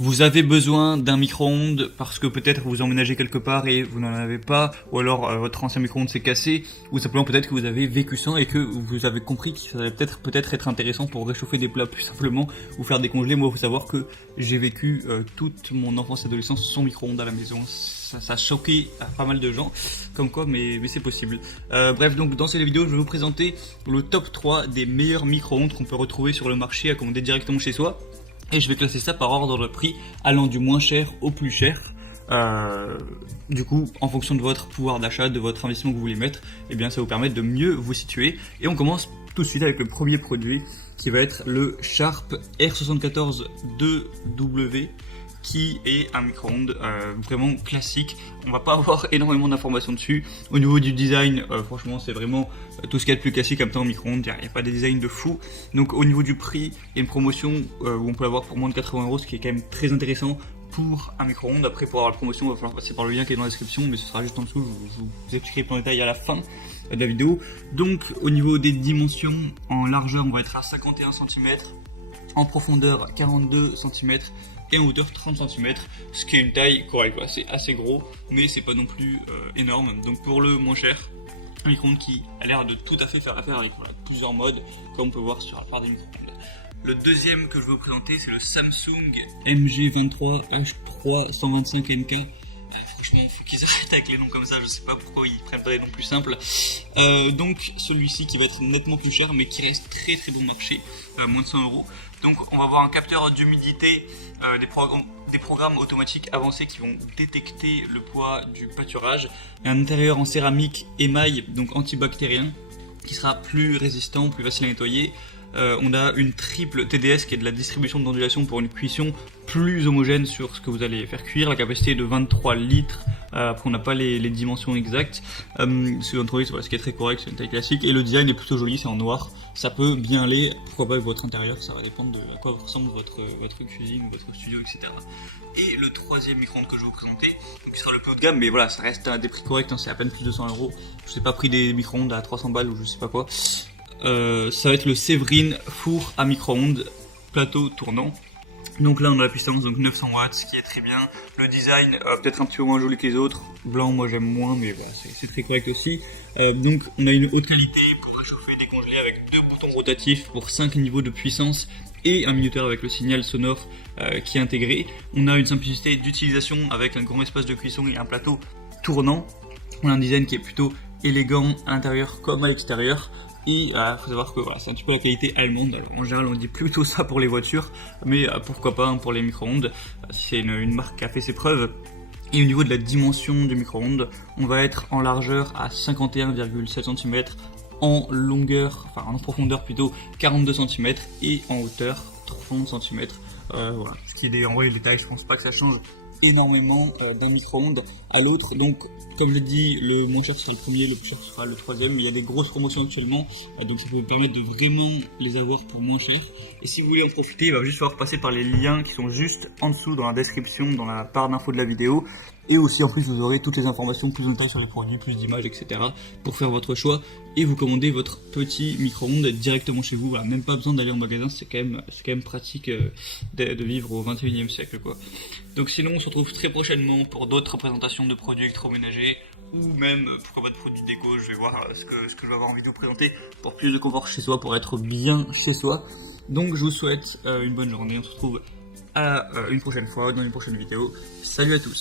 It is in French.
Vous avez besoin d'un micro-ondes parce que peut-être vous emménagez quelque part et vous n'en avez pas, ou alors votre ancien micro-ondes s'est cassé, ou simplement peut-être que vous avez vécu sans et que vous avez compris que ça allait peut-être être intéressant pour réchauffer des plats plus simplement ou faire décongeler. Moi, il faut savoir que j'ai vécu toute mon enfance et adolescence sans micro-ondes à la maison. Ça a choqué pas mal de gens, comme quoi, mais c'est possible. Bref, donc dans cette vidéo, je vais vous présenter le top 3 des meilleurs micro-ondes qu'on peut retrouver sur le marché à commander directement chez soi. Et je vais classer ça par ordre de prix, allant du moins cher au plus cher. Du coup, en fonction de votre pouvoir d'achat, de votre investissement que vous voulez mettre, eh bien, ça va vous permettre de mieux vous situer. Et on commence tout de suite avec le premier produit, qui va être le Sharp R74 2W, qui est un micro-ondes vraiment classique. On va pas avoir énormément d'informations dessus. Au niveau du design, franchement, c'est vraiment tout ce qu'il y a de plus classique comme temps en micro-ondes. Il n'y a pas des designs de fou. Donc au niveau du prix, il y a une promotion où on peut l'avoir pour moins de 80 €, ce qui est quand même très intéressant pour un micro-ondes. Après, pour avoir la promotion, il va falloir passer par le lien qui est dans la description, mais ce sera juste en dessous. Je vous expliquerai plus en détail à la fin de la vidéo. Donc au niveau des dimensions, en largeur, on va être à 51 cm, en profondeur 42 cm, et en hauteur 30 cm, ce qui est une taille correcte. C'est assez gros, mais c'est pas non plus énorme. Donc pour le moins cher, un micro-ondes qui a l'air de tout à fait faire affaire avec plusieurs modes, comme on peut voir sur la part des micro-ondes. Le deuxième que je vais vous présenter, c'est le Samsung MG23H3 125NK. Franchement, faut qu'ils arrêtent avec les noms comme ça, je sais pas pourquoi ils prennent pas des noms plus simples. Donc celui-ci qui va être nettement plus cher, mais qui reste très très bon marché, moins de 100 €. Donc on va avoir un capteur d'humidité, des programmes automatiques avancés qui vont détecter le poids du pâturage, et un intérieur en céramique émail, donc antibactérien, qui sera plus résistant, plus facile à nettoyer. On a une triple TDS qui est de la distribution d'ondulation pour une cuisson plus homogène sur ce que vous allez faire cuire. La capacité est de 23 litres. Après, on n'a pas les dimensions exactes. Sur Android, voilà, ce qui est très correct, c'est une taille classique. Et le design est plutôt joli, c'est en noir. Ça peut bien aller, pourquoi pas avec votre intérieur, ça va dépendre de à quoi ressemble votre cuisine, votre studio, etc. Et le troisième micro-ondes que je vais vous présenter, donc qui sera le plus haut de gamme, mais voilà, ça reste à des prix corrects, hein, c'est à peine plus de 100 €. Je sais pas, prix des micro-ondes à 300 balles ou je sais pas quoi. Ça va être le Séverine four à micro-ondes plateau tournant. Donc là on a la puissance, donc 900 watts, ce qui est très bien. Le design peut-être un petit peu moins joli que les autres. Blanc, moi j'aime moins, mais voilà, c'est très correct aussi. Donc on a une haute qualité pour réchauffer et décongeler avec 2 boutons rotatifs pour 5 niveaux de puissance et un minuteur avec le signal sonore qui est intégré. On a une simplicité d'utilisation avec un grand espace de cuisson et un plateau tournant. On a un design qui est plutôt élégant à l'intérieur comme à l'extérieur. Et faut savoir que voilà, c'est un petit peu la qualité allemande. Alors, en général, on dit plutôt ça pour les voitures, mais pourquoi pas pour les micro-ondes. C'est une marque qui a fait ses preuves. Et au niveau de la dimension du micro-ondes, on va être en largeur à 51,7 cm, en longueur, enfin en profondeur plutôt 42 cm et en hauteur 30 cm. Voilà. Ce qui est en vrai les tailles, je pense pas que ça change énormément d'un micro-ondes à l'autre. Donc comme je dis, le moins cher sera le premier, le plus cher sera le troisième. Il y a des grosses promotions actuellement, donc ça peut vous permettre de vraiment les avoir pour moins cher. Et si vous voulez en profiter, il va juste falloir passer par les liens qui sont juste en dessous dans la description, dans la barre d'infos de la vidéo. Et aussi en plus vous aurez toutes les informations plus en détail sur les produits, plus d'images, etc. pour faire votre choix et vous commander votre petit micro-ondes directement chez vous. Voilà, même pas besoin d'aller en magasin, c'est quand même pratique de vivre au 21e siècle quoi. Donc sinon on se retrouve très prochainement pour d'autres présentations de produits électroménagers ou même pourquoi pas de produits déco. Je vais voir ce que je vais avoir envie de vous présenter pour plus de confort chez soi, pour être bien chez soi. Donc je vous souhaite une bonne journée, on se retrouve à une prochaine fois dans une prochaine vidéo. Salut à tous.